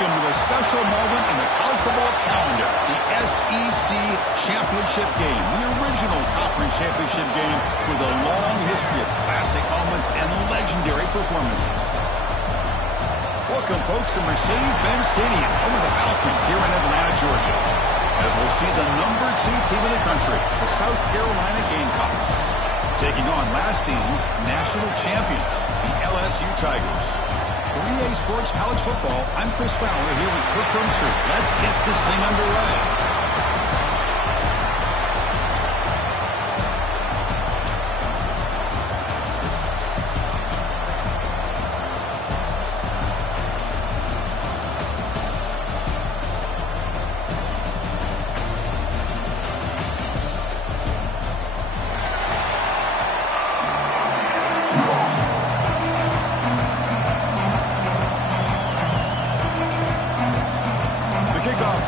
Welcome to a special moment in the college football calendar, the SEC Championship game, the original conference championship game with a long history of classic moments and legendary performances. Welcome, folks, to Mercedes-Benz Stadium, home of the Falcons here in Atlanta, Georgia, as we'll see the number 2 team in the country, the South Carolina Gamecocks, taking on last season's national champions, the LSU Tigers. 3A Sports College Football, I'm Chris Fowler here with Kirk Hermster. Let's get this thing underway.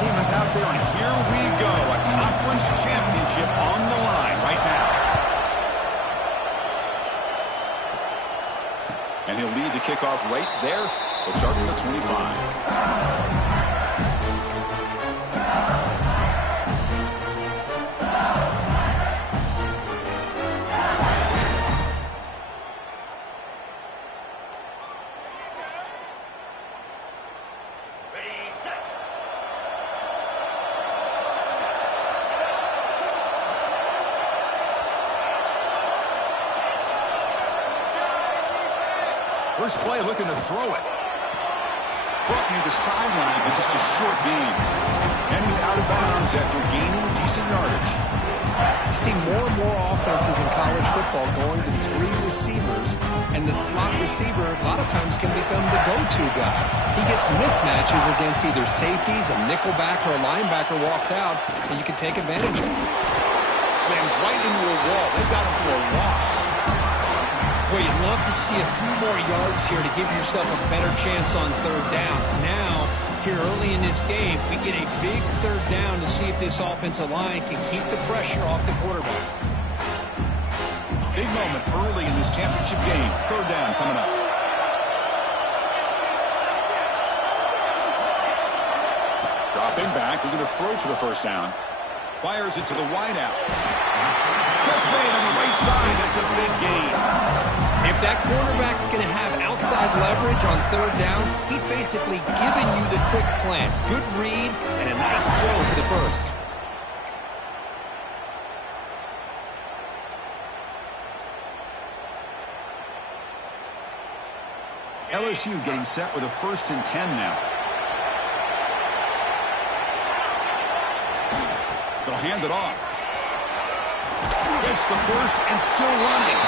Team is out there, and here we go. A conference championship on the line right now. And he'll lead the kickoff right there. He'll start from the 25. First play, looking to throw it. Caught near the sideline, but just a short gain. And he's out of bounds after gaining decent yardage. You see more and more offenses in college football going to 3 receivers, and the slot receiver a lot of times can become the go-to guy. He gets mismatches against either safeties, a nickelback, or a linebacker walked out, and you can take advantage of it. Slams right into a wall. They've got him for a loss. Boy, you'd love to see a few more yards here to give yourself a better chance on third down. Now, here early in this game, we get a big third down to see if this offensive line can keep the pressure off the quarterback. Big moment early in this championship game. Third down coming up. Dropping back, we're going to throw for the first down. Fires it to the wideout. Catch made on the right side. That's a big gain. If that quarterback's going to have outside leverage on third down, he's basically giving you the quick slant. Good read and a nice throw for the first. LSU getting set with a 1st and 10 now. They'll hand it off. Gets the first and still running.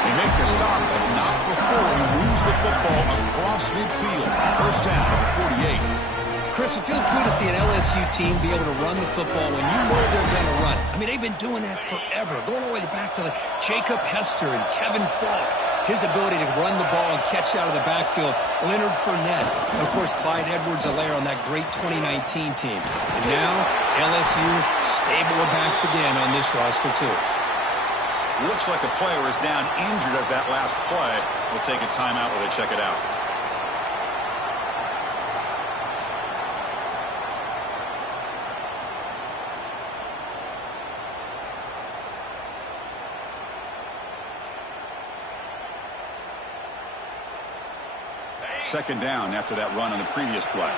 They make the stop, but not before he moves the football across midfield. First down at the 48. Chris, it feels good to see an LSU team be able to run the football when you know they're going to run. I mean, they've been doing that forever, going all the way back to Jacob Hester and Kevin Falk. His ability to run the ball and catch out of the backfield. Leonard Fournette. And, of course, Clyde Edwards-Helaire on that great 2019 team. And now, LSU stable of backs again on this roster, too. Looks like a player is down injured at that last play. We'll take a timeout while they check it out. Second down after that run on the previous play.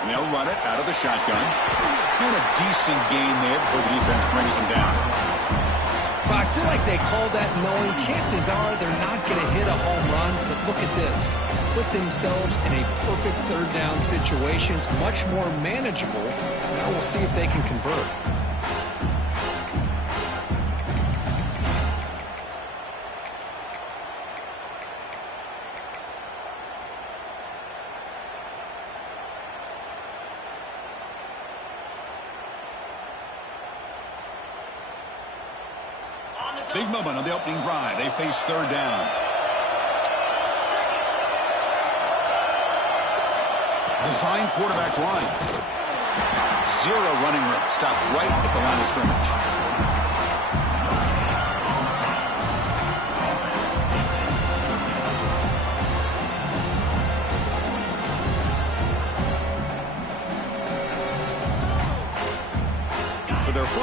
And they'll run it out of the shotgun. And a decent gain there before the defense brings him down. Well, I feel like they called that knowing chances are they're not going to hit a home run. But look at this. Put themselves in a perfect third down situation. It's much more manageable. Now we'll see if they can convert. Big moment on the opening drive. They face third down. Design quarterback run. Zero running room. Stopped right at the line of scrimmage.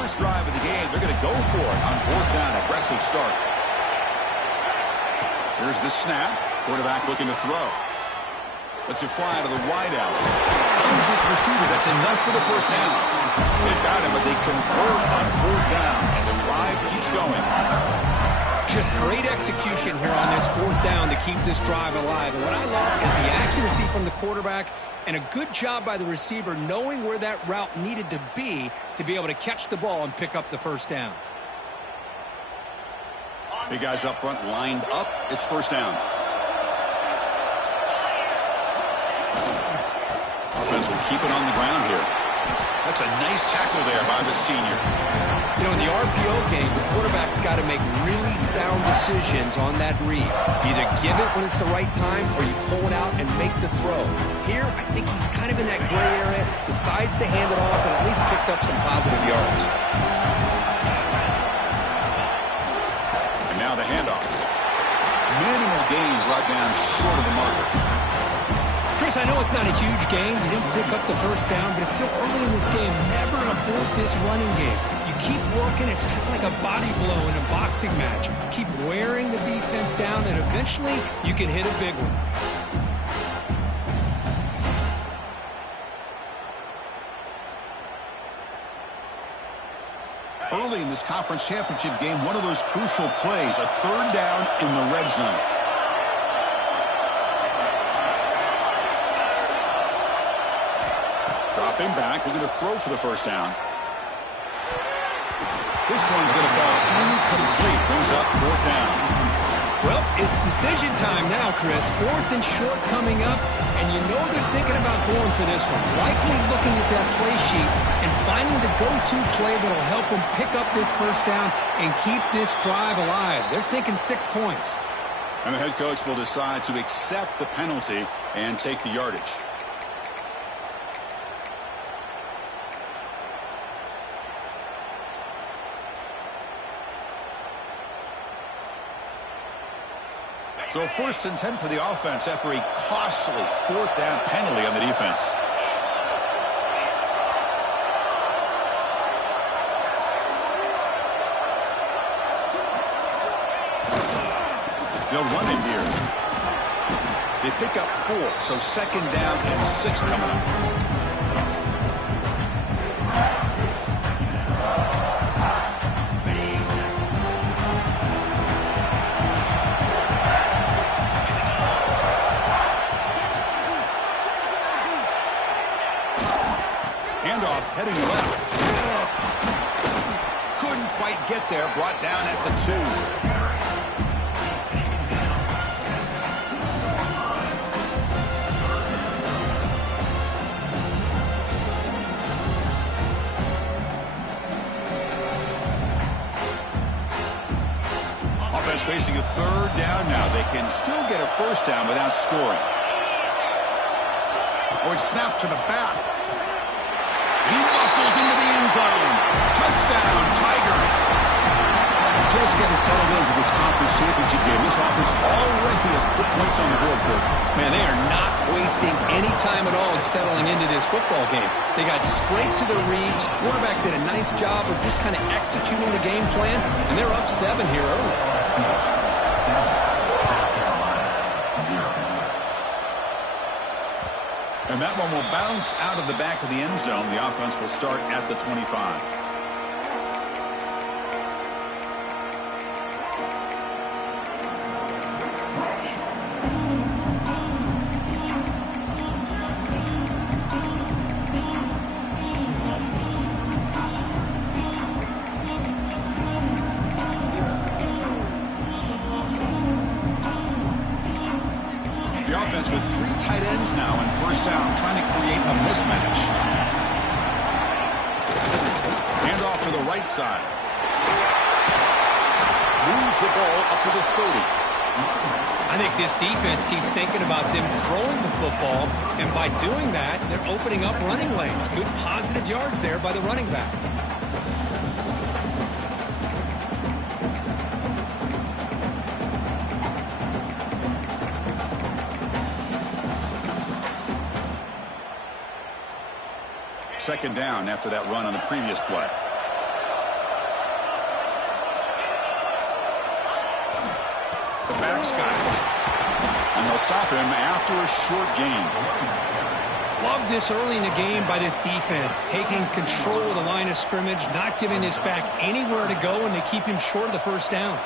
first drive of the game. They're going to go for it on 4th down. Aggressive start. Here's the snap. Quarterback looking to throw. Lets it fly to the wideout. Finds his receiver. That's enough for the first down. They've got him, but they convert on 4th down, and the drive keeps going. Just great execution here on this 4th down to keep this drive alive. And what I love is the accuracy from the quarterback and a good job by the receiver knowing where that route needed to be able to catch the ball and pick up the first down. Big guys up front lined up. It's first down. Offense will keep it on the ground here. That's a nice tackle there by the senior. You know, in the RPO game, the quarterback's got to make really sound decisions on that read. Either give it when it's the right time or you pull it out and make the throw. Here, I think he's kind of in that gray area, decides to hand it off and at least picked up some positive yards. And now the handoff. Minimal gain brought down short of the marker. Chris, I know it's not a huge gain. You didn't pick up the first down, but it's still early in this game. Never abort this running game. You keep working. It's kind of like a body blow in a boxing match. Keep wearing the defense down, and eventually you can hit a big one. Early in this conference championship game, one of those crucial plays, a 3rd down in the red zone. Dropping back, looking to throw for the first down. This one's going to fall incomplete. Brings up 4th down. Well, it's decision time now, Chris. 4th and short coming up, and you know they're thinking about going for this one. Likely looking at that play sheet and finding the go-to play that'll help them pick up this first down and keep this drive alive. They're thinking 6 points. And the head coach will decide to accept the penalty and take the yardage. So 1st and 10 for the offense after a costly 4th down penalty on the defense. They'll run it here. They pick up 4, so 2nd down and 6 coming up. Handoff heading left. Couldn't quite get there. Brought down at the 2. Offense facing a 3rd down now. They can still get a first down without scoring. Oh, it's snapped to the back. He muscles into the end zone. Touchdown, Tigers. Just getting settled in for this conference championship game. This offense already has put points on the board, Kurt. Man, they are not wasting any time at all settling into this football game. They got straight to their reads. Quarterback did a nice job of just kind of executing the game plan, and they're up 7 here early. And that one will bounce out of the back of the end zone. The offense will start at the 25. The offense with 3 tight ends now in first down, trying to create a mismatch. Hand off to the right side. Moves the ball up to the 30. I think this defense keeps thinking about them throwing the football, and by doing that, they're opening up running lanes. Good positive yards there by the running back. Second down after that run on the previous play. The back's got it. And they'll stop him after a short gain. Love this early in the game by this defense, taking control of the line of scrimmage, not giving this back anywhere to go, and they keep him short of the first down.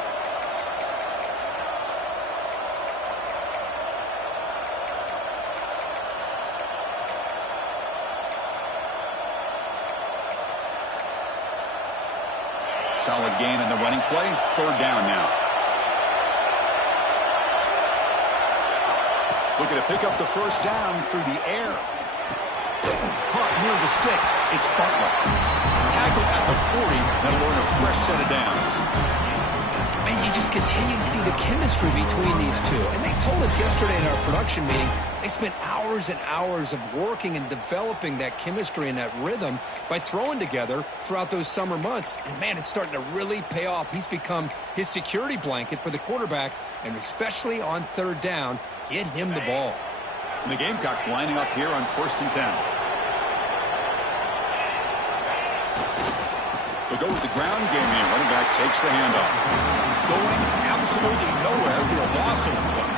Solid gain in the running play. Third down now. Looking to pick up the first down through the air. Caught near the sticks. It's Butler. Tackled at the 40. That'll earn a fresh set of downs. And you just continue to see the chemistry between these two. And they told us yesterday in our production meeting, they spent hours and hours of working and developing that chemistry and that rhythm by throwing together throughout those summer months. And, man, it's starting to really pay off. He's become his security blanket for the quarterback, and especially on third down, get him the ball. And the Gamecocks lining up here on 1st and 10. They'll go with the ground game here. Running back takes the handoff. Going absolutely nowhere. Real loss of the play.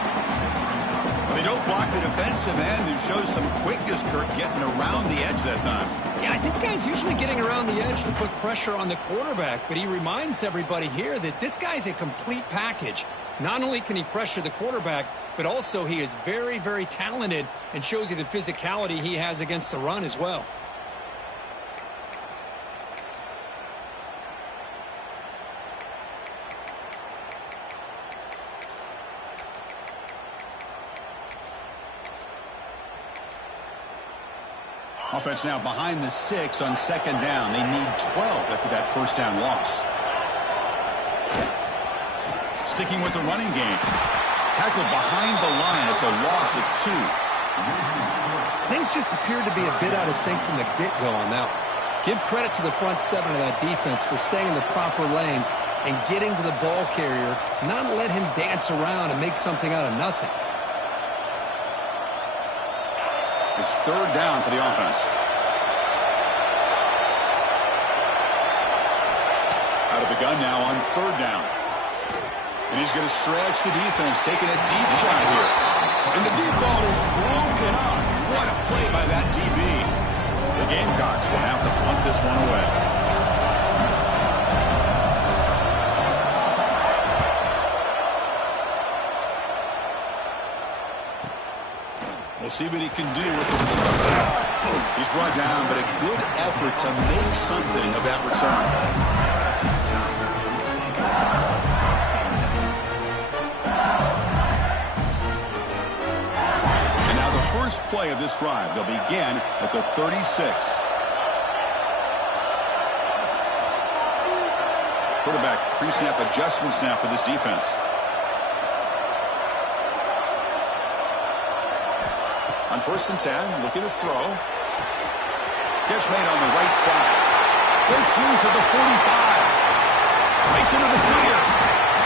They don't block the defensive end and shows some quickness, Kurt, getting around the edge that time. Yeah, this guy's usually getting around the edge to put pressure on the quarterback, but he reminds everybody here that this guy's a complete package. Not only can he pressure the quarterback, but also he is very, very talented and shows you the physicality he has against the run as well. Offense now behind the 6 on 2nd down. They need 12 after that first down loss. Sticking with the running game. Tackled behind the line. It's a loss of 2. Things just appeared to be a bit out of sync from the get-go on that one. Give credit to the front 7 of that defense for staying in the proper lanes and getting to the ball carrier, not let him dance around and make something out of nothing. It's third down for the offense. Out of the gun now on third down. And he's going to stretch the defense, taking a deep shot here. And the deep ball is broken up. What a play by that DB. The Gamecocks will have to punt this one away. We'll see what he can do with the return. He's brought down, but a good effort to make something of that return. And now the first play of this drive. They'll begin at the 36. Quarterback pre-snap adjustments now for this defense. On 1st and 10, looking to throw. Catch made on the right side. Breaks loose at the 45. Breaks into the clear.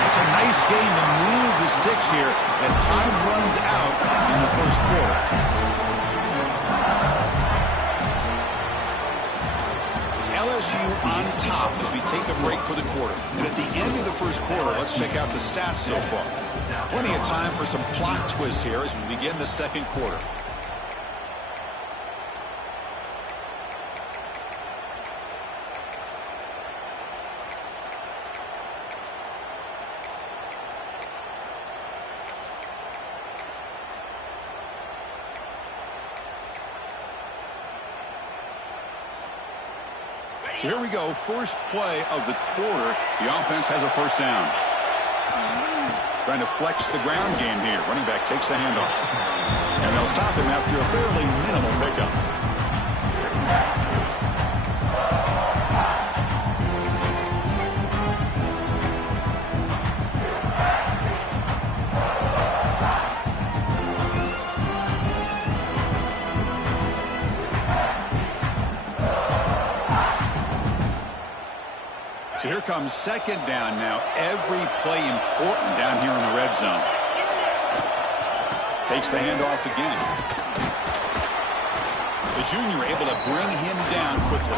It's a nice game to move the sticks here as time runs out in the first quarter. It's LSU on top as we take a break for the quarter. And at the end of the first quarter, let's check out the stats so far. Plenty of time for some plot twists here as we begin the second quarter. So here we go, first play of the quarter. The offense has a first down. Trying to flex the ground game here. Running back takes the handoff. And they'll stop him after a fairly minimal pickup. So here comes second down now. Every play important down here in the red zone. Takes the handoff again. The junior able to bring him down quickly.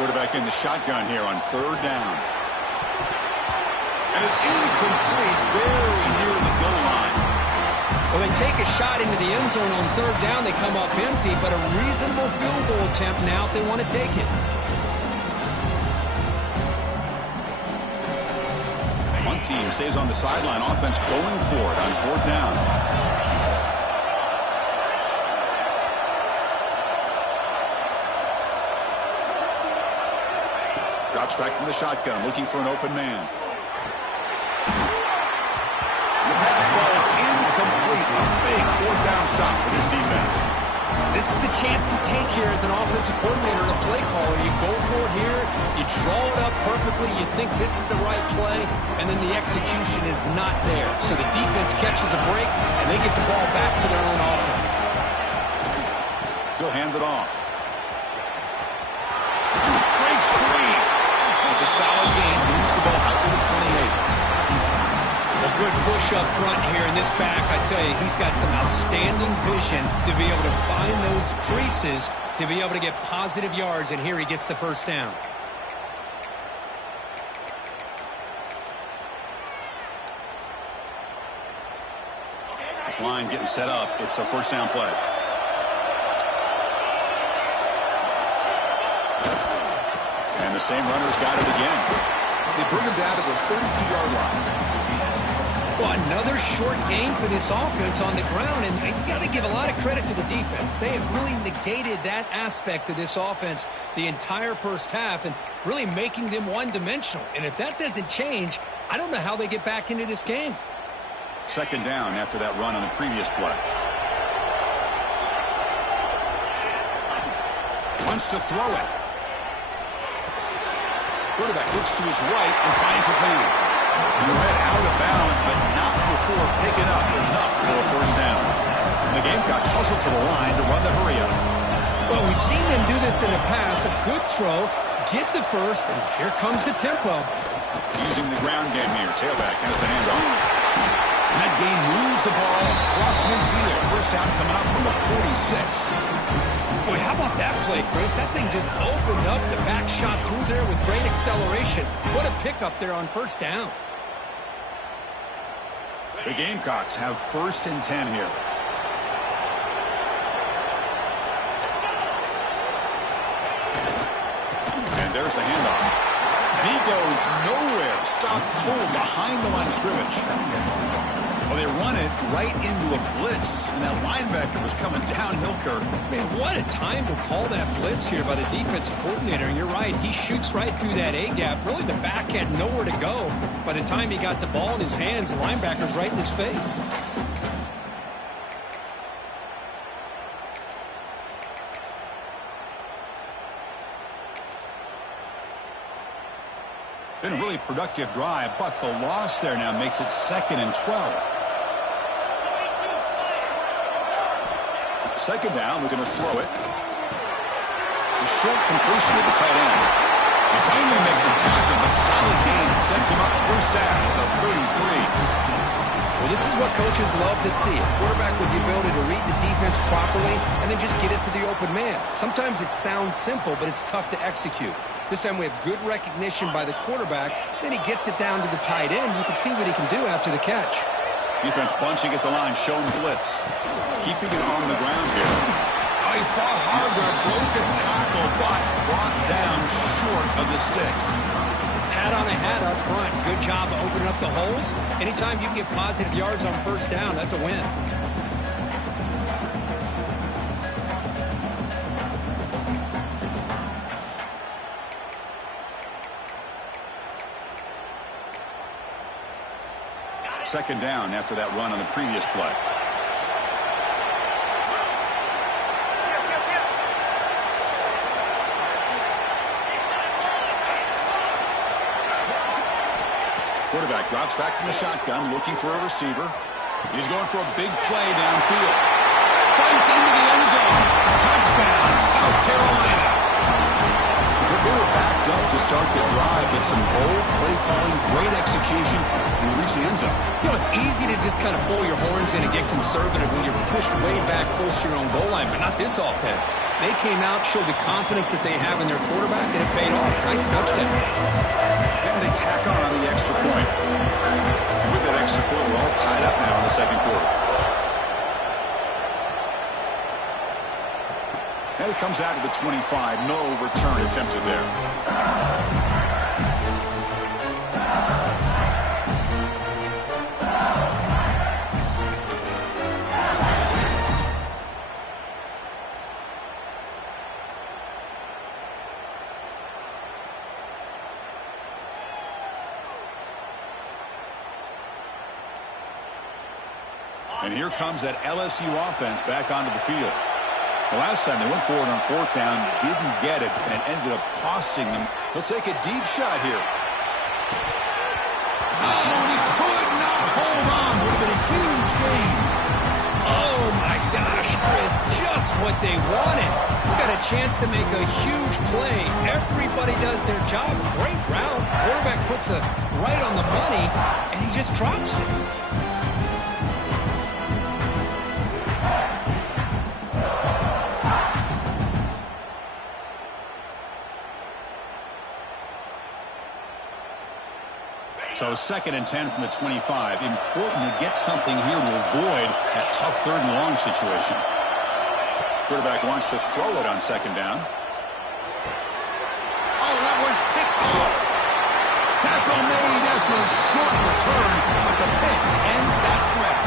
Quarterback in the shotgun here on third down. And it's incomplete, very near the goal line. Well, they take a shot into the end zone on third down. They come up empty, but a reasonable field goal attempt now if they want to take it. One team stays on the sideline. Offense going for it on fourth down. Drops back from the shotgun, looking for an open man. The pass ball is incomplete. A big fourth down stop for this defense. This is the chance you take here as an offensive coordinator and a play caller. You go for it here, you draw it up perfectly, you think this is the right play, and then the execution is not there. So the defense catches a break, and they get the ball back to their own offense. He'll hand it off. Breaks free. It's a solid gain. Moves the ball out to the 28. A good push up front here in this back. I tell you, he's got some outstanding vision to be able to find those creases, to be able to get positive yards, and here he gets the first down. This line getting set up. It's a first down play. And the same runner's got it again. They bring him down to the 32-yard line. Well, another short game for this offense on the ground, and you got to give a lot of credit to the defense. They have really negated that aspect of this offense the entire first half and really making them one-dimensional. And if that doesn't change, I don't know how they get back into this game. Second down after that run on the previous play. Wants to throw it. Quarterback looks to his right and finds his man. You head out of bounds, but not before picking up enough for a first down. And the Gamecocks hustle to the line to run the hurry up. Well, we've seen them do this in the past. A good throw, get the first, and here comes the tempo. Using the ground game here. Tailback has the handoff. And that game moves the ball across midfield. First down coming up from the 46. Boy, how about that play, Chris? That thing just opened up the back shot through there with great acceleration. What a pickup there on first down. The Gamecocks have first and 10 here. And there's the handoff. He goes nowhere. Stopped cold behind the line of scrimmage. Well, they run it right into a blitz, and that linebacker was coming downhill, Kirk. Man, what a time to call that blitz here by the defensive coordinator. And you're right, he shoots right through that A-gap. Really, the back had nowhere to go. By the time he got the ball in his hands, the linebacker's right in his face. Been a really productive drive, but the loss there now makes it second and 12. Second down, we're going to throw it. A short completion to the tight end. They finally make the tackle, but solid gain sends him up first down at the 33. Well, this is what coaches love to see. A quarterback with the ability to read the defense properly and then just get it to the open man. Sometimes it sounds simple, but it's tough to execute. This time we have good recognition by the quarterback. Then he gets it down to the tight end. You can see what he can do after the catch. Defense bunching at the line, showing blitz. Keeping it on the ground here. Oh, he fought hard there, broke a tackle, but brought down short of the sticks. Pat on a hat up front. Good job of opening up the holes. Anytime you can get positive yards on first down, that's a win. Second down after that run on the previous play. Quarterback drops back from the shotgun, looking for a receiver. He's going for a big play downfield. Fights into the end zone. Touchdown, South Carolina. They were backed up to start the drive, but some bold play calling, great execution, and reach the end zone. You know, it's easy to just kind of pull your horns in and get conservative when you're pushed way back close to your own goal line, but not this offense. They came out, showed the confidence that they have in their quarterback, and it paid off. Nice touchdown. And they tack on the extra point. And with that extra point, we're all tied up now in the second quarter. And it comes out to the 25. No return attempted there. And here comes that LSU offense back onto the field. The last time they went forward on fourth down, didn't get it, and it ended up costing them. They'll take a deep shot here. Oh, and he could not hold on. Would have been a huge gain. Oh, my gosh, Chris, just what they wanted. You got a chance to make a huge play. Everybody does their job. Great route. Quarterback puts it right on the money, and he just drops it. So 2nd and 10 from the 25. Important to get something here to avoid that tough 3rd and long situation. Quarterback wants to throw it on 2nd down. Oh, that one's picked off. Tackle made after a short return, but the pick ends that threat.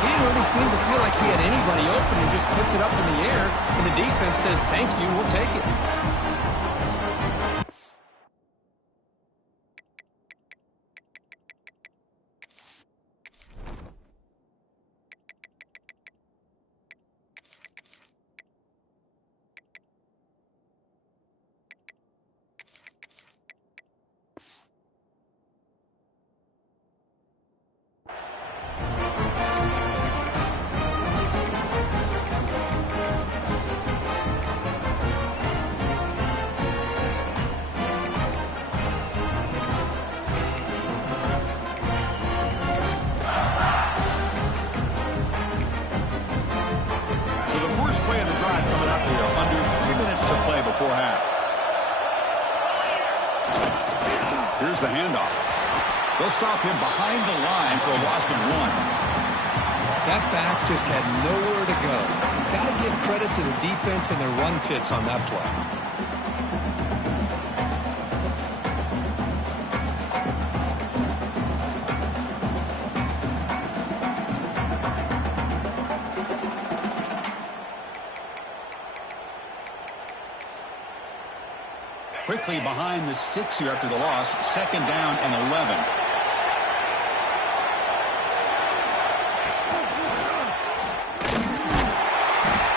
He didn't really seem to feel like he had anybody open and just puts it up in the air, and the defense says, thank you, we'll take it. Here's the handoff. They'll stop him behind the line for a loss of 1. That back just had nowhere to go. Got to give credit to the defense and their run fits on that play. Quickly behind the sticks here after the loss. 2nd down and 11.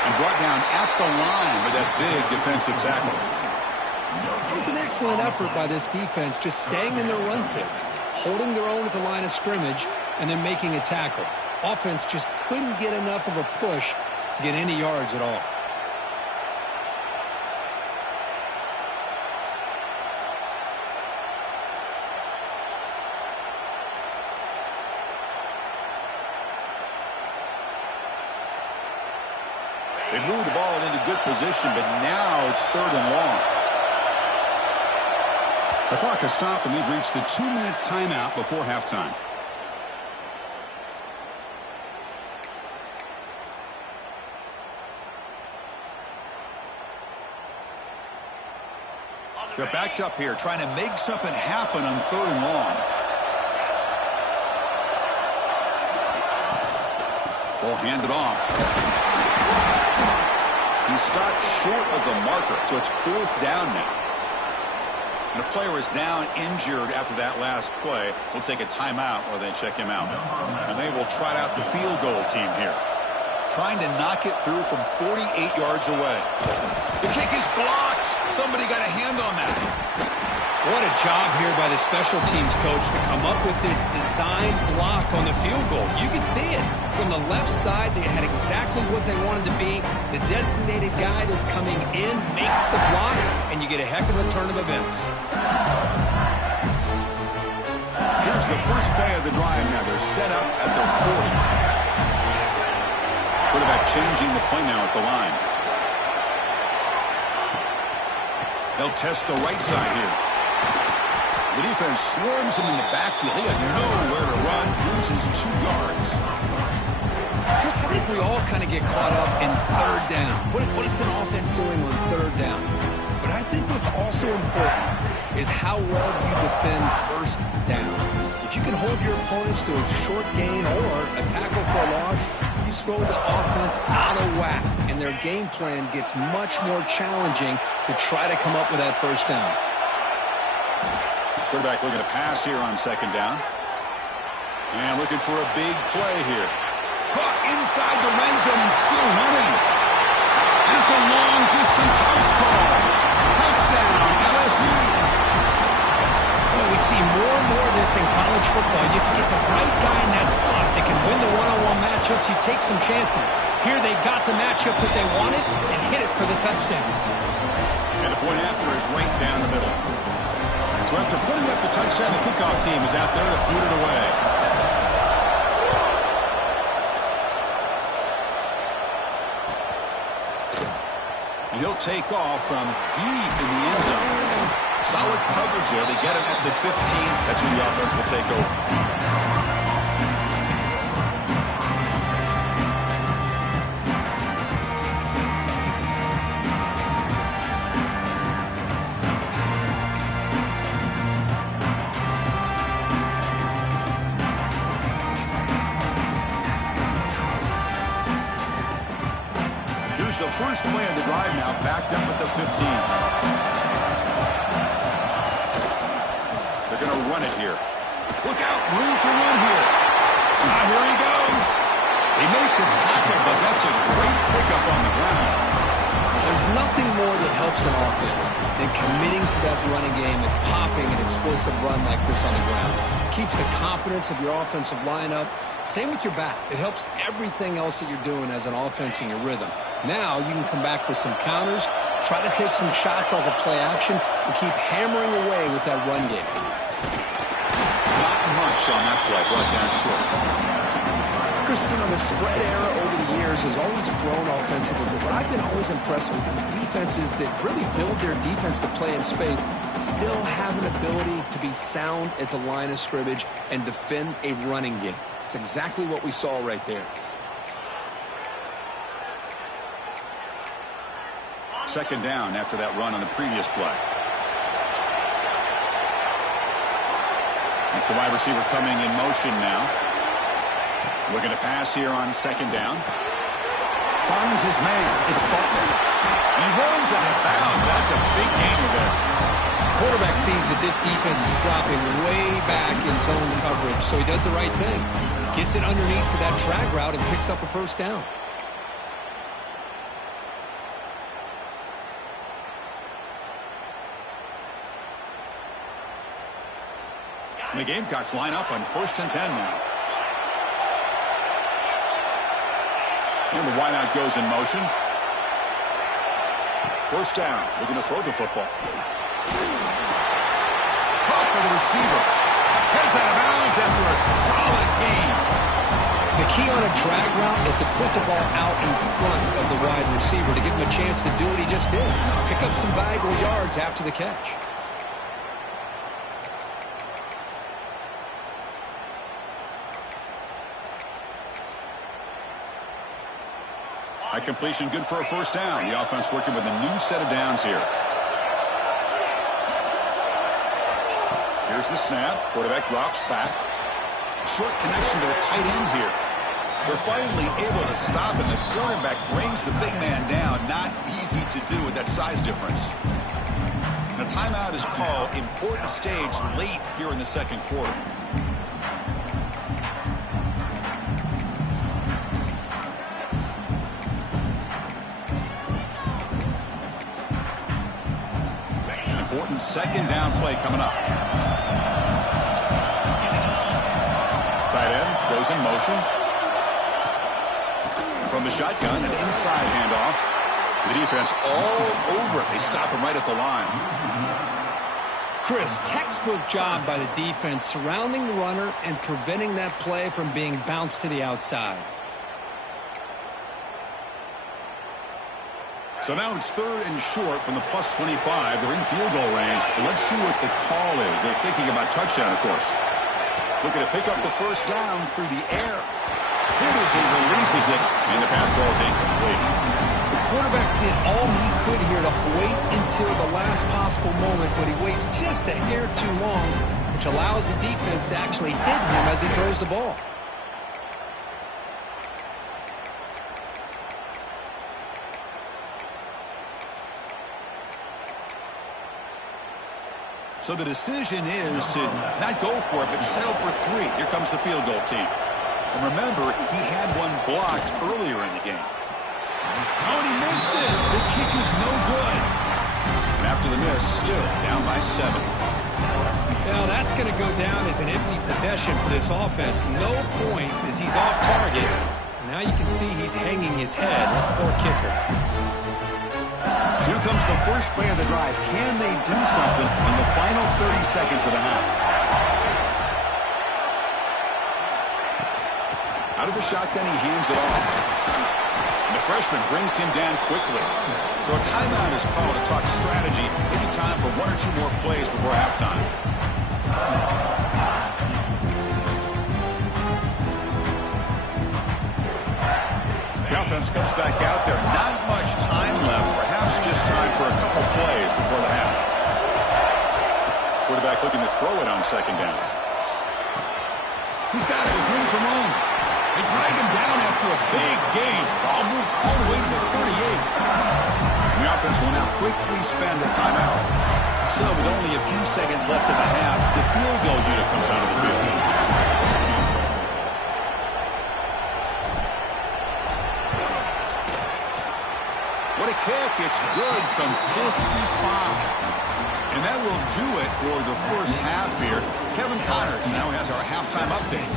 And brought down at the line with that big defensive tackle. It was an excellent effort by this defense, just staying in their run fits, holding their own at the line of scrimmage, and then making a tackle. Offense just couldn't get enough of a push to get any yards at all. They move the ball into good position, but now it's 3rd and long. The clock has stopped, and we've reached the 2-minute timeout before halftime. They're backed up here, trying to make something happen on 3rd and long. Ball handed off. He stopped short of the marker, so it's 4th down now. And the player is down injured after that last play. We'll take a timeout while they check him out. And they will try out the field goal team here. trying to knock it through from 48 yards away. The kick is blocked. Somebody got a hand on that. What a job here by the special teams coach to come up with this design block on the field goal. You can see it. From the left side, they had exactly what they wanted to be. The designated guy that's coming in makes the block, and you get a heck of a turn of events. Here's the first play of the drive now. They're set up at their 40. Quarterback changing the play now at the line. They'll test the right side here. The defense swarms him in the backfield. He had nowhere to run. Loses 2 yards. Chris, I think we all kind of get caught up in third down. What's an offense doing on third down? But I think what's also important is how well you defend first down. If you can hold your opponents to a short gain or a tackle for a loss, you throw the offense out of whack, and their game plan gets much more challenging to try to come up with that first down. Quarterback looking to pass here on second down. And looking for a big play here. Caught inside the red zone and still running. And it's a long-distance house call. Touchdown, LSU. Boy, we see more and more of this in college football. If you get the right guy in that slot that can win the one-on-one matchups, you take some chances. Here they got the matchup that they wanted and hit it for the touchdown. And the point after is right down the middle. So after putting up the touchdown, the kickoff team is out there to boot it away. And he'll take off from deep in the end zone. Solid coverage there. They get him at the 15. That's when the offense will take over. The first play of the drive now, backed up at the 15. They're going to run it here. Look out, room to run here. Here he goes. They make the tackle, but that's a great pickup on the ground. There's nothing more that helps an offense than committing to that running game and popping an explosive run like this on the ground. Keeps the confidence of your offensive lineup. Same with your back. It helps everything else that you're doing as an offense in your rhythm. Now you can come back with some counters, try to take some shots off of play action, and keep hammering away with that run game. Not much on that play, brought down short. Chris, the spread era over the years has always grown offensively, but I've been always impressed with defenses that really build their defense to play in space, still have an ability to be sound at the line of scrimmage and defend a running game. It's exactly what we saw right there. Second down after that run on the previous play. It's the wide receiver coming in motion now. Looking to pass here on second down. Finds his man. It's Butler. He runs out of bounds. That's a big gainer there. Quarterback sees that this defense is dropping way back in zone coverage, so he does the right thing. Gets it underneath to that drag route and picks up a first down. And the Gamecocks line up on 1st and 10 now. And the wideout goes in motion. First down. Looking to throw the football. Caught by the receiver. Heads out of bounds after a solid gain. The key on a drag route is to put the ball out in front of the wide receiver to give him a chance to do what he just did. Pick up some valuable yards after the catch. High completion, good for a first down. The offense working with a new set of downs here. Here's the snap. Quarterback drops back. Short connection to the tight end here. They're finally able to stop it. The quarterback brings the big man down. Not easy to do with that size difference. And a timeout is called. Important stage late here in the second quarter. important second down play coming up. Tight end goes in motion. From the shotgun, an inside handoff. The defense all over it. They stop him right at the line. Chris, textbook job by the defense surrounding the runner and preventing that play from being bounced to the outside. So now it's 3rd and short from the +25. They're in field goal range. But let's see what the call is. They're thinking about touchdown, of course. Looking to pick up the first down through the air. Here it is, he releases it, and the pass ball is incomplete. The quarterback did all he could here to wait until the last possible moment, but he waits just a hair too long, which allows the defense to actually hit him as he throws the ball. So the decision is to not go for it, but settle for 3. Here comes the field goal team. And remember, he had one blocked earlier in the game. Oh, and he missed it. The kick is no good. And after the miss, still down by 7. Now, that's going to go down as an empty possession for this offense. No points as he's off target. And now you can see he's hanging his head. Poor kicker. Here comes the first play of the drive. Can they do something in the final 30 seconds of the half? Out of the shotgun, he hands it off. And the freshman brings him down quickly. So a timeout is called to talk strategy. Maybe time for 1 or 2 more plays before halftime. The offense comes back out there. Not much time left. Perhaps just time for a couple plays before the half. Quarterback looking to throw it on second down. He's got it with room to roam. They drag him down after a big gain. Ball moved all the way to the 38. The offense will now quickly spend a timeout. So with only a few seconds left in the half, the field goal unit comes out of the field. What a kick. It's good from 55. And that will do it for the first half here. Kevin Connors now has our halftime update.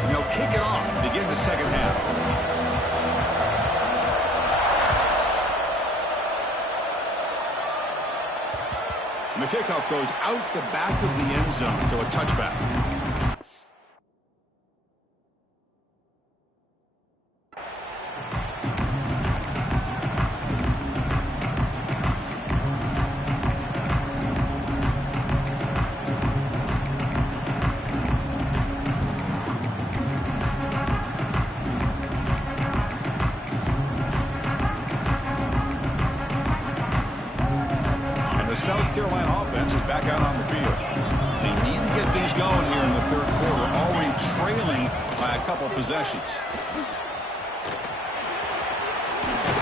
And they'll kick it off to begin the second half. And the kickoff goes out the back of the end zone, so a touchback. South Carolina offense is back out on the field. They need to get things going here in the third quarter, already trailing by a couple possessions.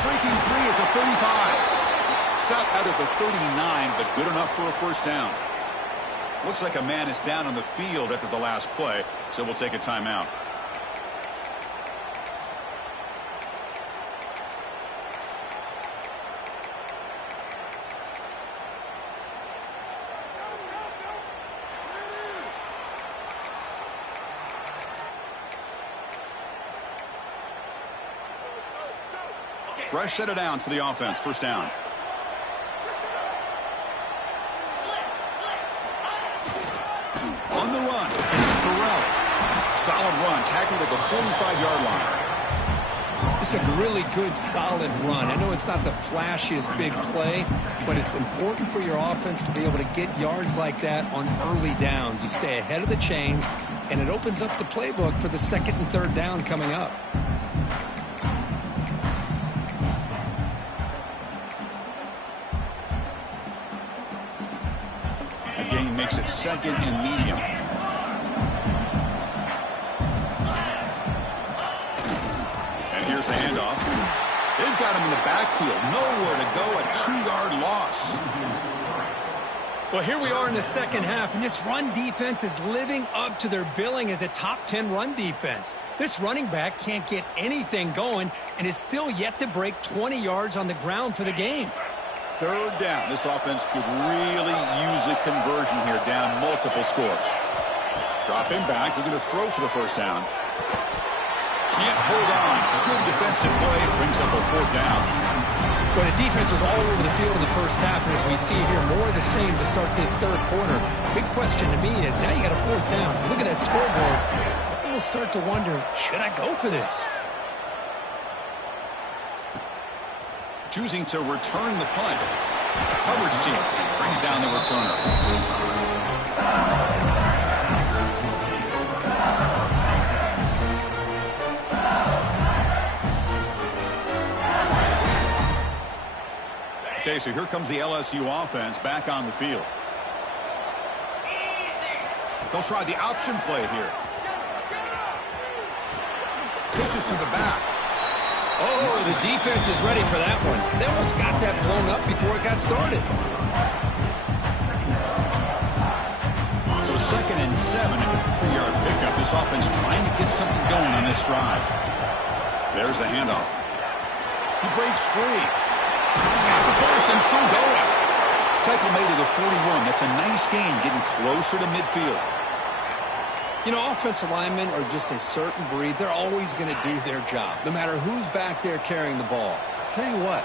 Breaking free at the 35. Stopped out at the 39, but good enough for a first down. Looks like a man is down on the field after the last play, so we'll take a timeout. Fresh set of downs for the offense. First down. On the run, it's Burrell. Solid run, tackled at the 45-yard line. It's a really good, solid run. I know it's not the flashiest big play, but it's important for your offense to be able to get yards like that on early downs. You stay ahead of the chains, and it opens up the playbook for the second and third down coming up. Makes it second and medium. And here's the handoff. They've got him in the backfield. Nowhere to go. A 2-yard loss. Well, here we are in the second half, and this run defense is living up to their billing as a top 10 run defense. This running back can't get anything going and is still yet to break 20 yards on the ground for the game. Third down. This offense could really use a conversion here, down multiple scores. Dropping back. We're going to throw for the first down. Can't hold on. Good defensive play. Brings up a fourth down. Well, the defense was all over the field in the first half, and as we see here, more of the same to start this third quarter. Big question to me is, now you got a fourth down. Look at that scoreboard. You will start to wonder, should I go for this? Choosing to return the punt. Coverage team brings down the returner. Okay, so here comes the LSU offense back on the field. They'll try the option play here. Pitches to the back. Oh, the defense is ready for that one. They almost got that blown up before it got started. So 2nd and 7 at the 3-yard pickup. This offense trying to get something going on this drive. There's the handoff. He breaks free. He's got the first and still going. Tackle made to the 41. That's a nice gain, getting closer to midfield. You know, offensive linemen are just a certain breed. They're always going to do their job, no matter who's back there carrying the ball. I'll tell you what,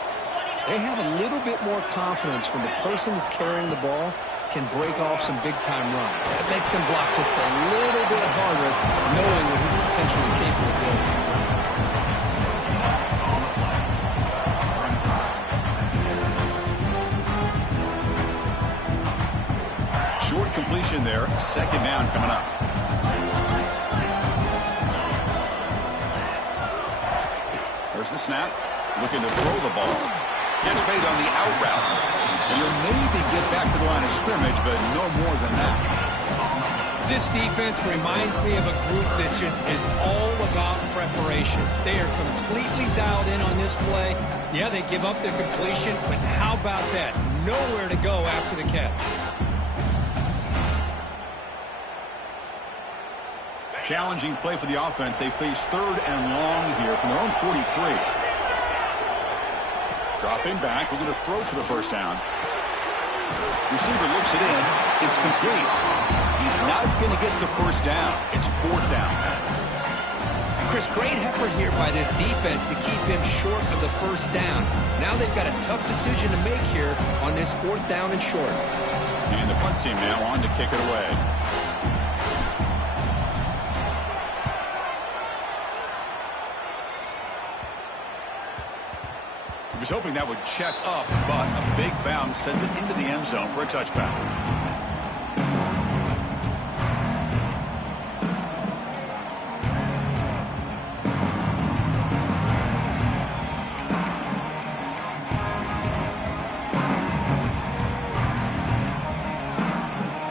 they have a little bit more confidence when the person that's carrying the ball can break off some big-time runs. That makes them block just a little bit harder, knowing what he's potentially capable of doing. Short completion there. 2nd down coming up. There's the snap. Looking to throw the ball. Catch made on the out route. And he'll maybe get back to the line of scrimmage, but no more than that. This defense reminds me of a group that just is all about preparation. They are completely dialed in on this play. Yeah, they give up the completion, but how about that? Nowhere to go after the catch. Challenging play for the offense. They face 3rd and long here from their own 43. Dropping back. We're going to throw for the first down. Receiver looks it in. It's complete. He's not going to get the first down. It's 4th down. Chris, great effort here by this defense to keep him short of the first down. Now they've got a tough decision to make here on this 4th down and short. And the punt team now on to kick it away. He was hoping that would check up, but a big bounce sends it into the end zone for a touchback.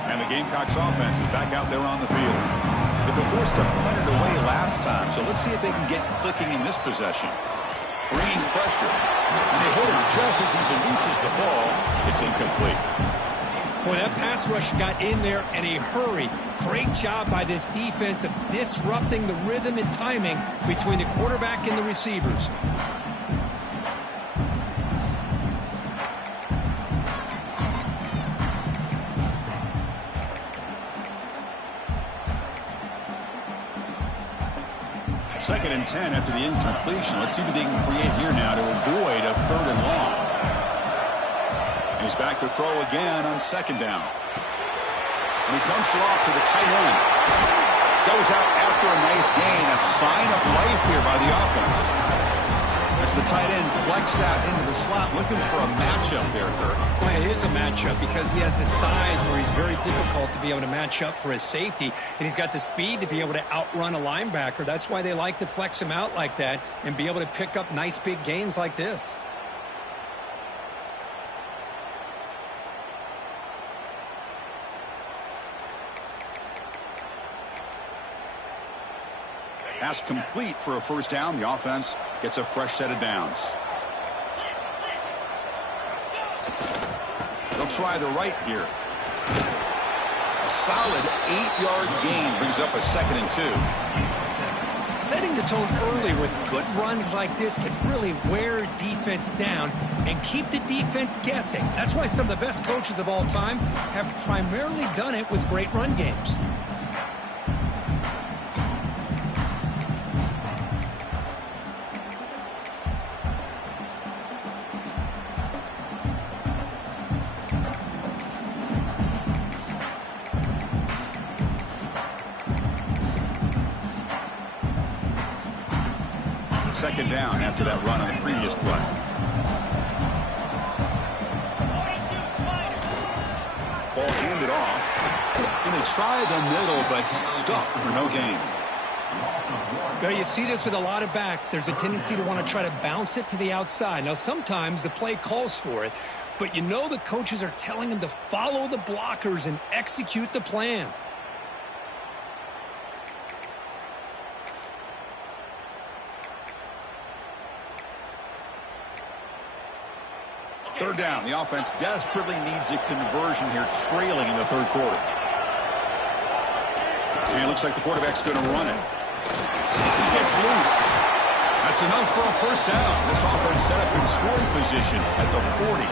And the Gamecocks offense is back out there on the field. They were forced to punt it away last time, so let's see if they can get clicking in this possession. Bringing pressure. And they hit him just as he releases the ball. It's incomplete. Boy, that pass rush got in there in a hurry. Great job by this defense of disrupting the rhythm and timing between the quarterback and the receivers. Second and 10 after the incompletion. Let's see what they can create here now to avoid a 3rd and long. And he's back to throw again on 2nd down. And he dumps it off to the tight end. Goes out after a nice gain. A sign of life here by the offense. As the tight end flex out into the slot, looking for a matchup there, Kirk. Well, it is a matchup because he has the size where he's very difficult to be able to match up for his safety, and he's got the speed to be able to outrun a linebacker. That's why they like to flex him out like that and be able to pick up nice big gains like this. Pass complete for a first down. The offense gets a fresh set of downs. They'll try the right here. A solid 8-yard gain brings up a 2nd and 2. Setting the tone early with good runs like this can really wear defense down and keep the defense guessing. That's why some of the best coaches of all time have primarily done it with great run games. Second down after that run on the previous play. Ball handed off. And they try the middle, but stuffed for no gain. Well, you see this with a lot of backs. There's a tendency to want to try to bounce it to the outside. Now, sometimes the play calls for it, but you know the coaches are telling them to follow the blockers and execute the plan. Third down. The offense desperately needs a conversion here, trailing in the third quarter. And it looks like the quarterback's going to run it. He gets loose. That's enough for a first down. This offense set up in scoring position at the 40.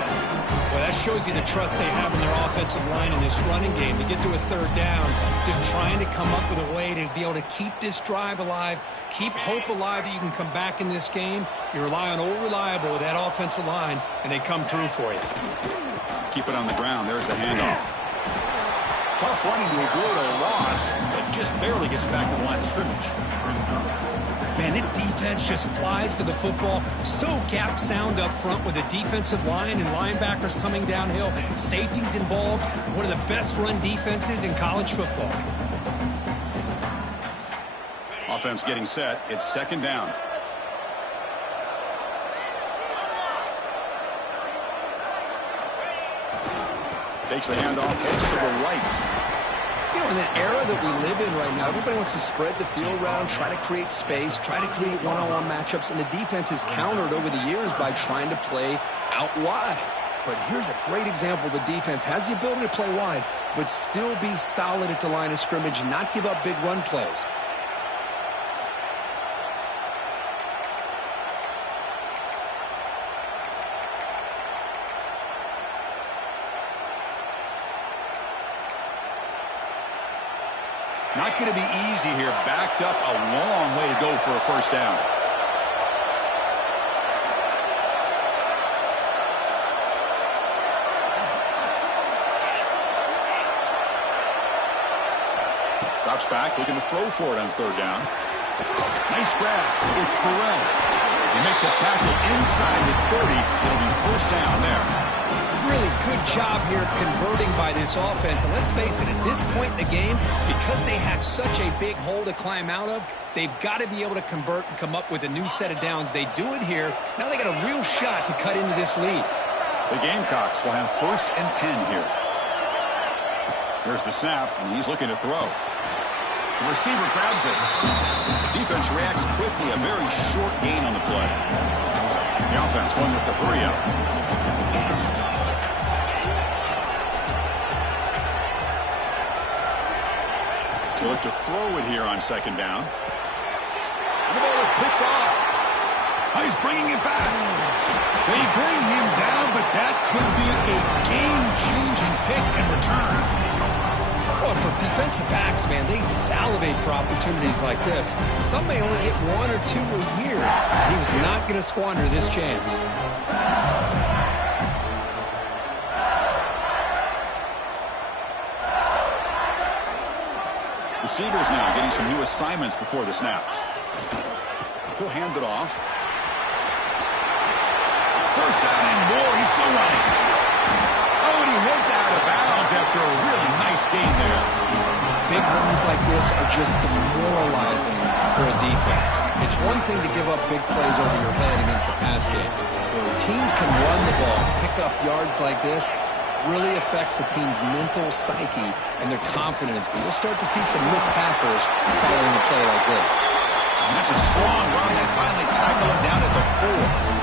Well, that shows you the trust they have in their offensive line in this running game. To get to a third down, just trying to come up with a way to be able to keep this drive alive, keep hope alive that you can come back in this game. You rely on old reliable with that offensive line, and they come through for you. Keep it on the ground. There's the handoff. Tough running to avoid a loss, but just barely gets back to the line of scrimmage. Man, this defense just flies to the football. So gap sound up front with the defensive line and linebackers coming downhill. Safeties involved. One of the best run defenses in college football. Offense getting set. It's second down. Takes the handoff, heads to the right. You know, in an era that we live in right now, everybody wants to spread the field around, try to create space, try to create one-on-one matchups, and the defense is countered over the years by trying to play out wide. But here's a great example. The defense has the ability to play wide, but still be solid at the line of scrimmage and not give up big run plays. Not going to be easy here. Backed up a long way to go for a first down. Drops back, looking to throw for it on third down. Nice grab. It's Burrell. They make the tackle inside the 30. It'll be first down there. Really good job here of converting by this offense. And let's face it, at this point in the game, because they have such a big hole to climb out of, they've got to be able to convert and come up with a new set of downs. They do it here. Now they got a real shot to cut into this lead. The Gamecocks will have 1st and 10 here. There's the snap, and he's looking to throw. The receiver grabs it. Defense reacts quickly. A very short gain on the play. The offense going with the hurry up. They look to throw it here on second down. And the ball is picked off. Oh, he's bringing it back. They bring him down, but that could be a game-changing pick and return. Well, for defensive backs, man, they salivate for opportunities like this. Some may only get 1 or 2 a year. He was not going to squander this chance. Receivers now getting some new assignments before the snap. He'll hand it off. First down and more. He's still running. Oh, and he heads out of bounds after a really nice gain there. Big runs like this are just demoralizing for a defense. It's one thing to give up big plays over your head against the pass game. When teams can run the ball, pick up yards like this, really affects the team's mental psyche and their confidence. And you'll start to see some missed tackles following a play like this. And that's a strong run. They finally tackle him down at the 4.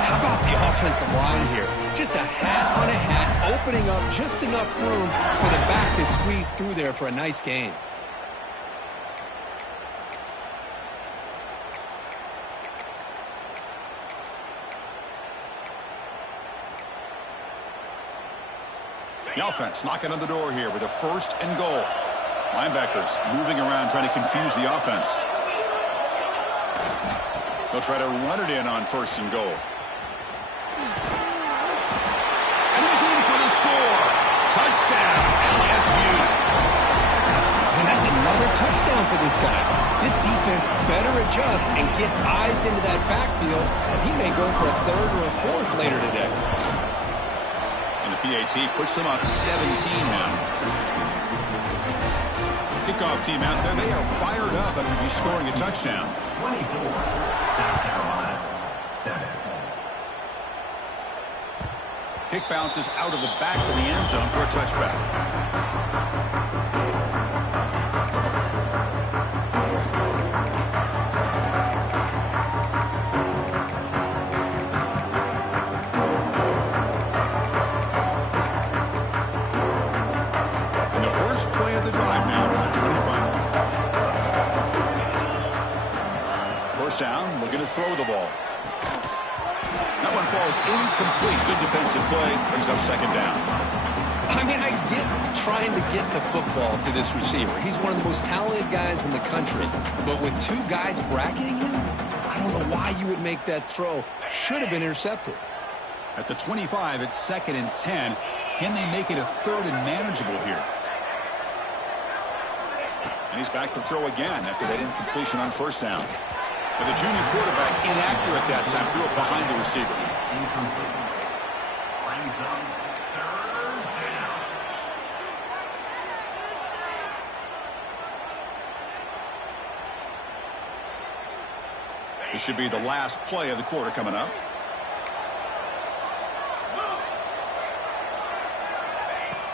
How about the offensive line here? Just a hat on a hat, opening up just enough room for the back to squeeze through there for a nice gain. The offense knocking on the door here with a 1st and goal. Linebackers moving around trying to confuse the offense. They'll try to run it in on 1st and goal. And he's in for the score. Touchdown, LSU. And that's another touchdown for this guy. This defense better adjust and get eyes into that backfield, or he may go for a 3rd or a 4th later today. And the PAT puts them up 17 now. Kickoff team out there. They are fired up after scoring a touchdown. 24, South Carolina, 7. Kick bounces out of the back of the end zone for a touchback. And the first play of the drive now from the 25. First down, we're going to throw the ball. That one falls incomplete. Good defensive play. Brings up 2nd down. I mean, I get trying to get the football to this receiver. He's one of the most talented guys in the country. But with 2 guys bracketing him, I don't know why you would make that throw. Should have been intercepted. At the 25, it's 2nd and 10. Can they make it a 3rd and manageable here? And he's back to throw again after that incompletion on 1st down. But the junior quarterback inaccurate that time, threw it behind the receiver. Incomplete. Brings up 3rd down. This should be the last play of the quarter coming up.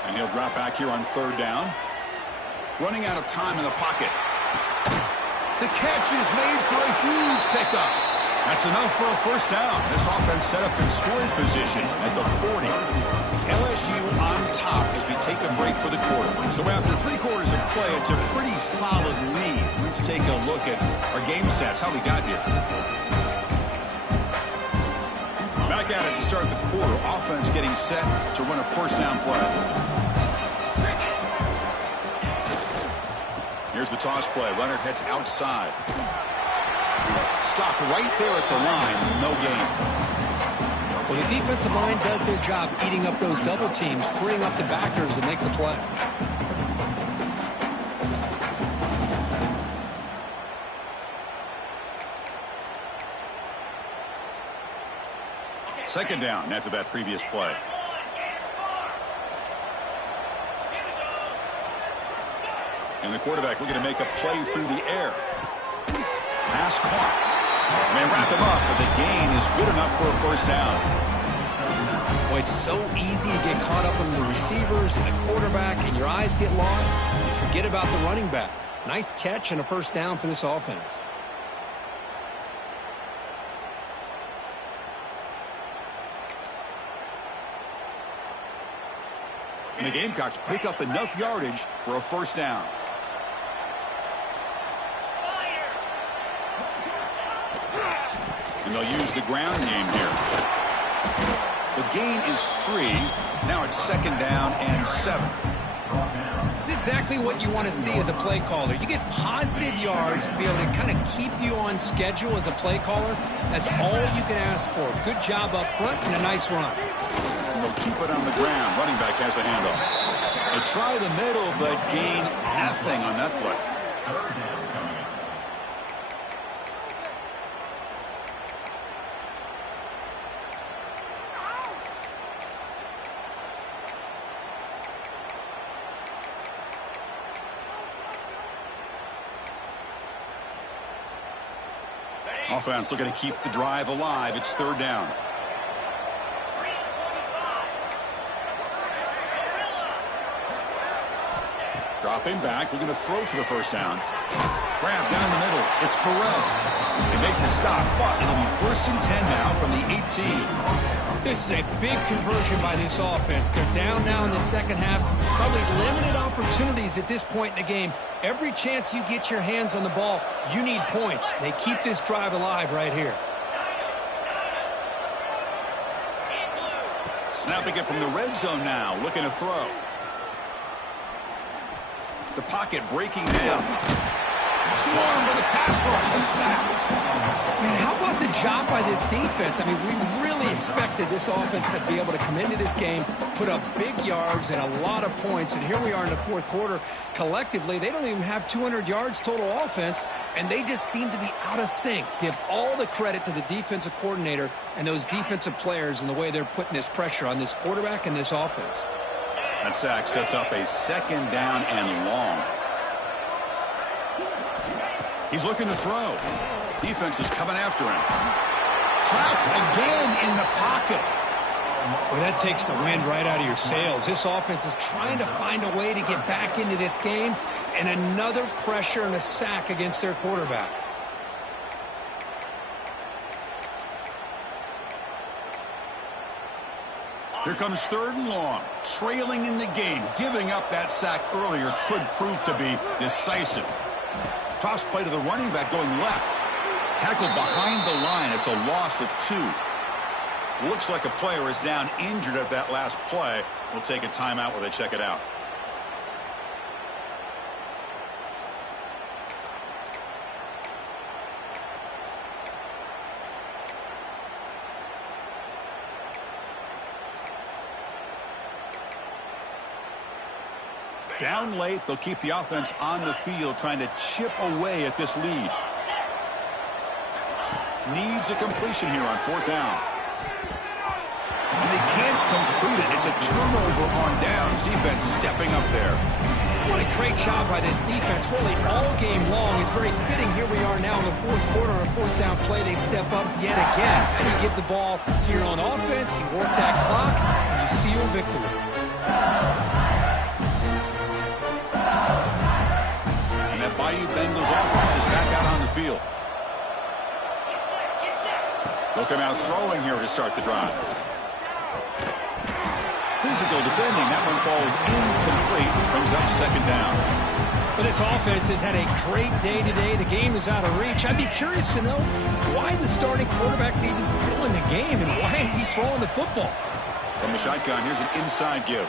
And he'll drop back here on 3rd down. Running out of time in the pocket. The catch is made for a huge pickup. That's enough for a 1st down. This offense set up in scoring position at the 40. It's LSU on top as we take a break for the quarter. So after 3 quarters of play, it's a pretty solid lead. Let's take a look at our game stats, how we got here. Back at it to start the quarter. Offense getting set to run a 1st down play. Here's the toss play. Runner heads outside. Stopped right there at the line. No gain. Well, the defensive line does their job eating up those double teams, freeing up the backers to make the play. Second down after that previous play. And the quarterback looking to make a play through the air. Pass caught. They wrap him up, but the gain is good enough for a 1st down. Boy, it's so easy to get caught up in the receivers and the quarterback, and your eyes get lost. You forget about the running back. Nice catch and a 1st down for this offense. And the Gamecocks pick up enough yardage for a 1st down. And they'll use the ground game here. The gain is 3. Now it's 2nd down and 7. It's exactly what you want to see as a play caller. You get positive yards to be able to kind of keep you on schedule as a play caller. That's all you can ask for. Good job up front and a nice run. And they'll keep it on the ground. Running back has the handoff. They try the middle, but gain nothing on that play. Offense looking to keep the drive alive. It's 3rd down. Dropping back, looking to throw for the 1st down. grab down the middle. It's Burrell. They make the stop, but it'll be 1st and 10 now from the 18. This is a big conversion by this offense. They're down now in the second half. Probably limited opportunities at this point in the game. Every chance you get your hands on the ball, you need points. They keep this drive alive right here. Snapping it from the red zone now, looking to throw. The pocket breaking down. Swarm with a pass rush, a sack. Man, how about the job by this defense? I mean, we really expected this offense to be able to come into this game, put up big yards and a lot of points, and here we are in the fourth quarter. Collectively, they don't even have 200 yards total offense, and they just seem to be out of sync. Give all the credit to the defensive coordinator and those defensive players and the way they're putting this pressure on this quarterback and this offense. That sack sets up a 2nd down and long. He's looking to throw. Defense is coming after him. Trapped again in the pocket. Well, that takes the wind right out of your sails. This offense is trying to find a way to get back into this game, and another pressure and a sack against their quarterback. Here comes 3rd and long. Trailing in the game. Giving up that sack earlier could prove to be decisive. Toss play to the running back going left. Tackled behind the line. It's a loss of 2. Looks like a player is down injured at that last play. We'll take a timeout while they check it out. Down late, they'll keep the offense on the field trying to chip away at this lead. Needs a completion here on 4th down. And they can't complete it. It's a turnover on downs. Defense stepping up there. What a great job by this defense really all game long. It's very fitting. Here we are now in the fourth quarter on a 4th down play. They step up yet again. And you give the ball to your own offense. You work that clock, and you seal victory. Bayou Bengals offense is back out on the field. They'll come out throwing here to start the drive. Physical defending. That one falls incomplete. Brings up 2nd down. But this offense has had a great day today. The game is out of reach. I'd be curious to know why the starting quarterback's even still in the game and why is he throwing the football? From the shotgun, here's an inside give.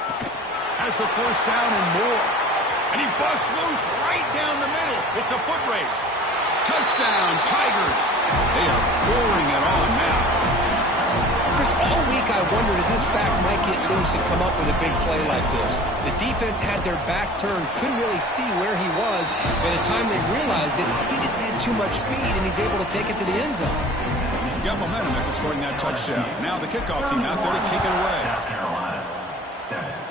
Has the 1st down and more. And he busts loose right down the middle. It's a foot race. Touchdown, Tigers. They are pouring it on now. Chris, all week I wondered if this back might get loose and come up with a big play like this. The defense had their back turned, couldn't really see where he was. By the time they realized it, he just had too much speed, and he's able to take it to the end zone. He got momentum after scoring that touchdown. Now the kickoff team out there to kick it away. South Carolina, 7.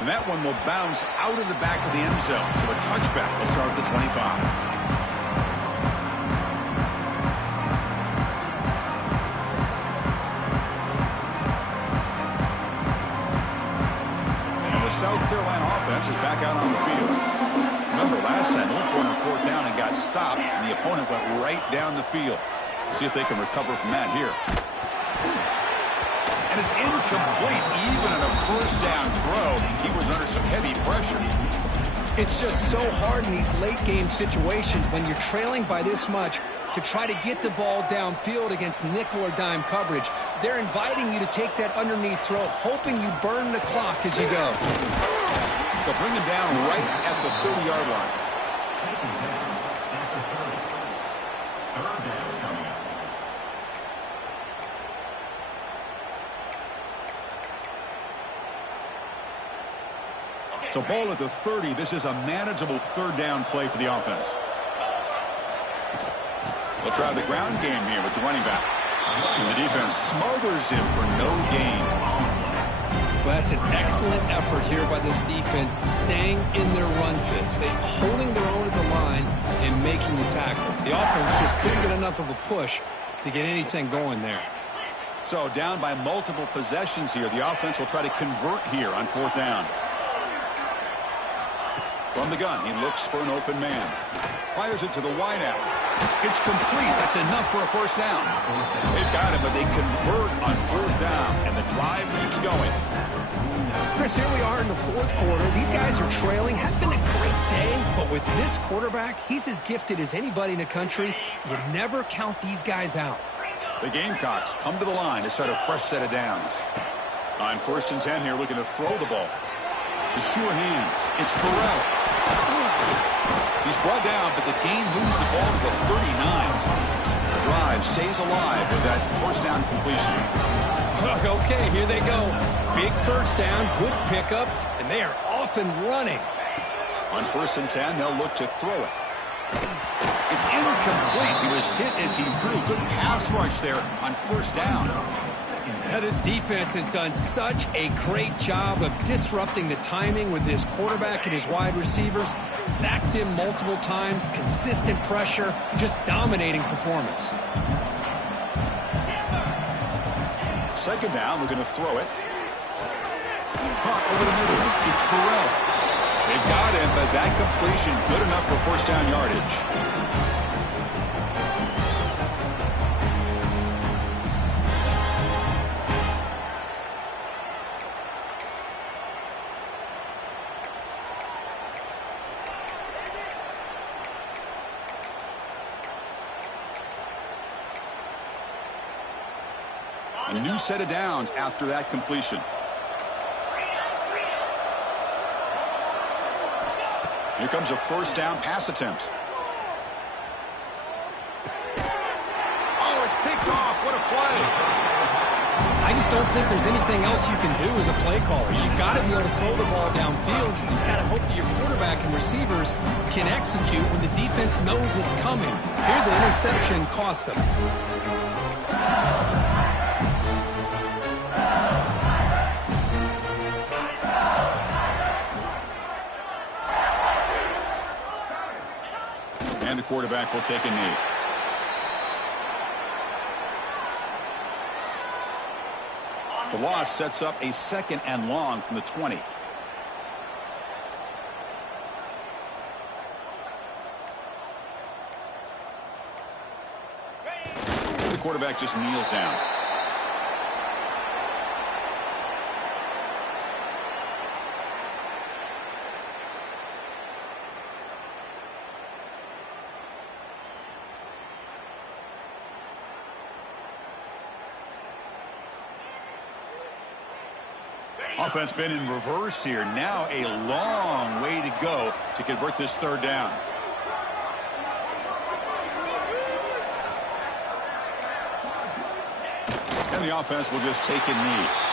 And that one will bounce out of the back of the end zone. So a touchback will start at the 25. And the South Carolina offense is back out on the field. Remember last time, they went for 4th down and got stopped, and the opponent went right down the field. See if they can recover from that here. And it's incomplete. Even on a 1st down throw, he was under some heavy pressure. It's just so hard in these late game situations when you're trailing by this much to try to get the ball downfield against nickel or dime coverage. They're inviting you to take that underneath throw, hoping you burn the clock as you go. They'll bring him down right at the 30-yard line. So ball at the 30. This is a manageable 3rd down play for the offense. They'll try the ground game here with the running back. And the defense smothers him for no gain. Well, that's an excellent effort here by this defense, staying in their run fits. They holding their own at the line and making the tackle. The offense just couldn't get enough of a push to get anything going there. So down by multiple possessions here. The offense will try to convert here on 4th down. From the gun, he looks for an open man. Fires it to the wideout. It's complete. That's enough for a first down. They've got him, but they convert on third down, and the drive keeps going. Chris, here we are in the fourth quarter. These guys are trailing. Had been a great day, but with this quarterback, he's as gifted as anybody in the country. You never count these guys out. The Gamecocks come to the line to start a fresh set of downs. On 1st and 10 here, looking to throw the ball. The sure hands. It's Burrell. He's brought down, but the game moves the ball to the 39. The drive stays alive with that first down completion. Okay, here they go. Big first down, good pickup, and they are off and running. On 1st and 10, they'll look to throw it. It's incomplete. He was hit as he threw. Good pass rush there on first down. Now, this defense has done such a great job of disrupting the timing with this quarterback and his wide receivers. Sacked him multiple times, consistent pressure, just dominating performance. 2nd down, we're going to throw it. Caught over the middle. It's Burrell. They've got him, but that completion good enough for first down yardage. A new set of downs after that completion. Here comes a first down pass attempt. Oh, it's picked off. What a play. I just don't think there's anything else you can do as a play caller. You've got to be able to throw the ball downfield. You just got to hope that your quarterback and receivers can execute when the defense knows it's coming. Here, the interception cost them. And the quarterback will take a knee. The loss sets up a 2nd and long from the 20. The quarterback just kneels down. Offense been in reverse here. Now a long way to go to convert this 3rd down. And the offense will just take a knee.